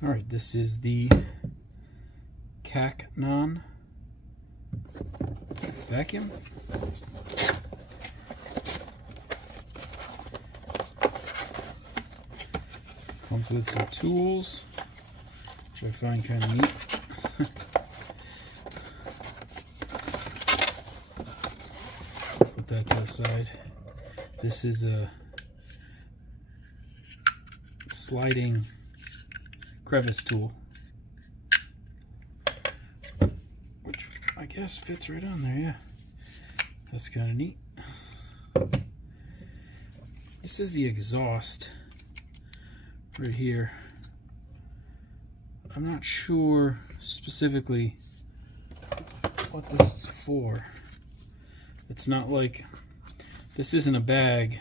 All right, this is the KACNON vacuum. Comes with some tools, which I find kind of neat. Put that to the side. This is a sliding crevice tool, which I guess fits right on there. Yeah, that's kind of neat. This is the exhaust right here. I'm not sure specifically what this is for. It's not like, this isn't a bag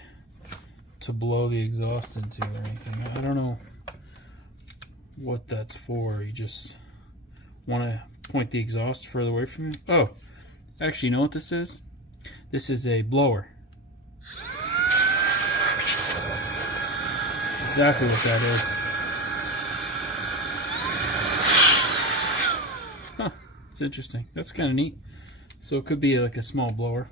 to blow the exhaust into or anything. I don't know what that's for. You just want to point the exhaust further away from you. Oh, actually, you know what this is? This is a blower. Exactly what that is. Huh, it's interesting. That's kind of neat. So it could be like a small blower.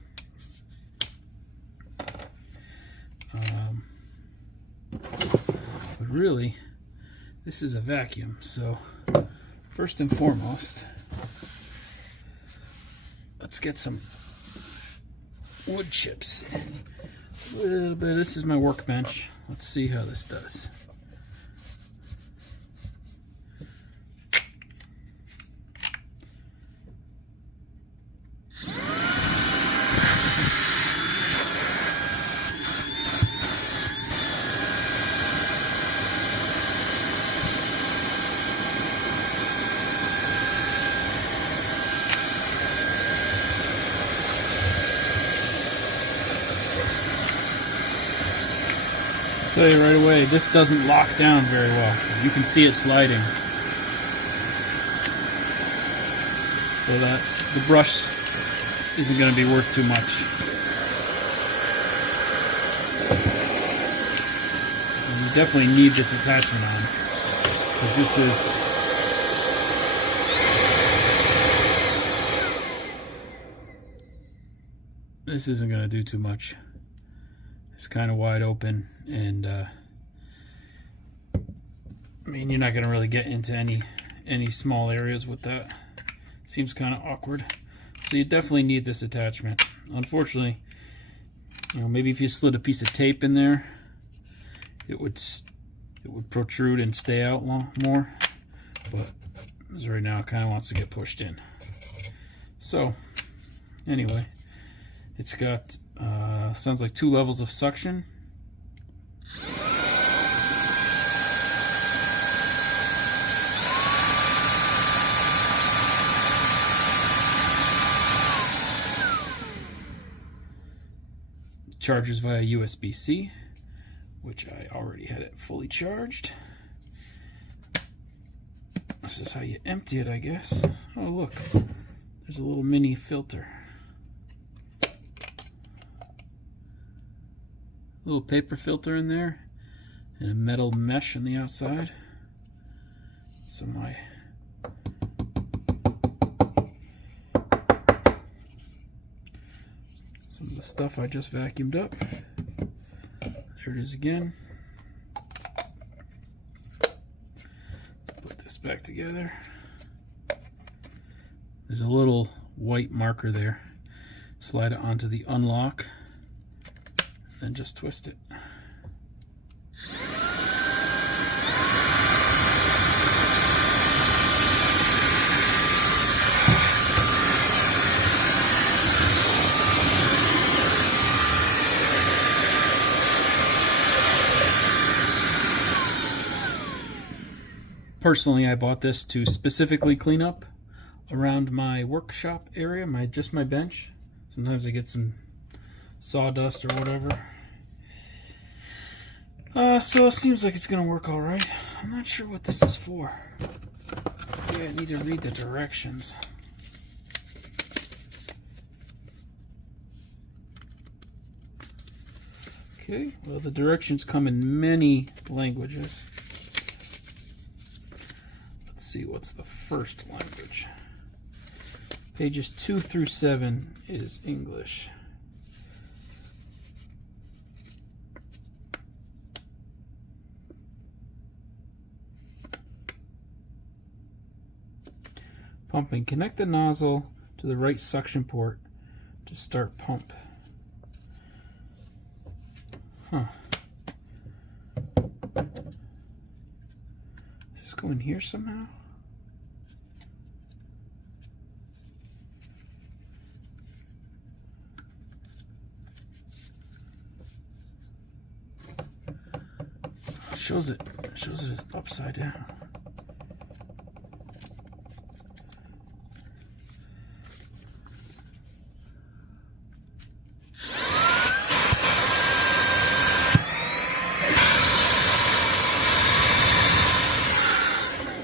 But really, this is a vacuum. So first and foremost, let's get some wood chips. A little bit. This is my workbench. Let's see how this does. I'll tell you right away, this doesn't lock down very well. You can see it sliding. So that the brush isn't going to be worth too much. And you definitely need this attachment on, because this isn't going to do too much. It's kind of wide open, and I mean, you're not going to really get into any small areas with that. Seems kind of awkward. So you definitely need this attachment. Unfortunately, you know, maybe if you slid a piece of tape in there, it would protrude and stay out more. But as right now, it kind of wants to get pushed in. So anyway, it's got sounds like 2 levels of suction. Charges via USB-C, which I already had it fully charged. This is how you empty it, I guess. Oh, look, there's a little mini filter. Little paper filter in there, and a metal mesh on the outside. Some of the stuff I just vacuumed up. There it is again. Let's put this back together. There's a little white marker there. Slide it onto the unlock, and just twist it. Personally, I bought this to specifically clean up around my workshop area, just my bench. Sometimes I get some sawdust or whatever. So it seems like it's gonna work all right. I'm not sure what this is for. Yeah, I need to read the directions. Okay, well, the directions come in many languages. see what's the first language. Pages 2 through 7 is English. Pumping. Connect the nozzle to the right suction port to start pump. Huh. Does this go in here somehow? Shows it as upside down.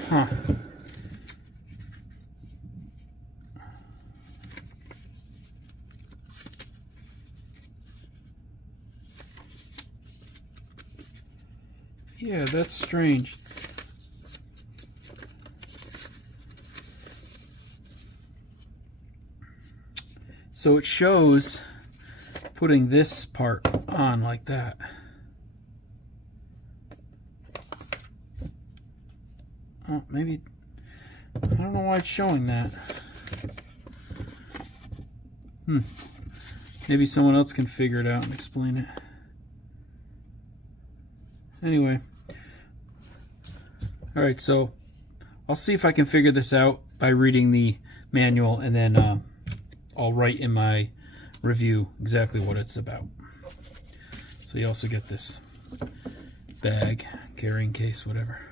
Huh. Yeah, that's strange. So it shows putting this part on like that. Oh, maybe, I don't know why it's showing that. Maybe someone else can figure it out and explain it. Anyway. Alright, so I'll see if I can figure this out by reading the manual, and then I'll write in my review exactly what it's about. So you also get this bag, carrying case, whatever.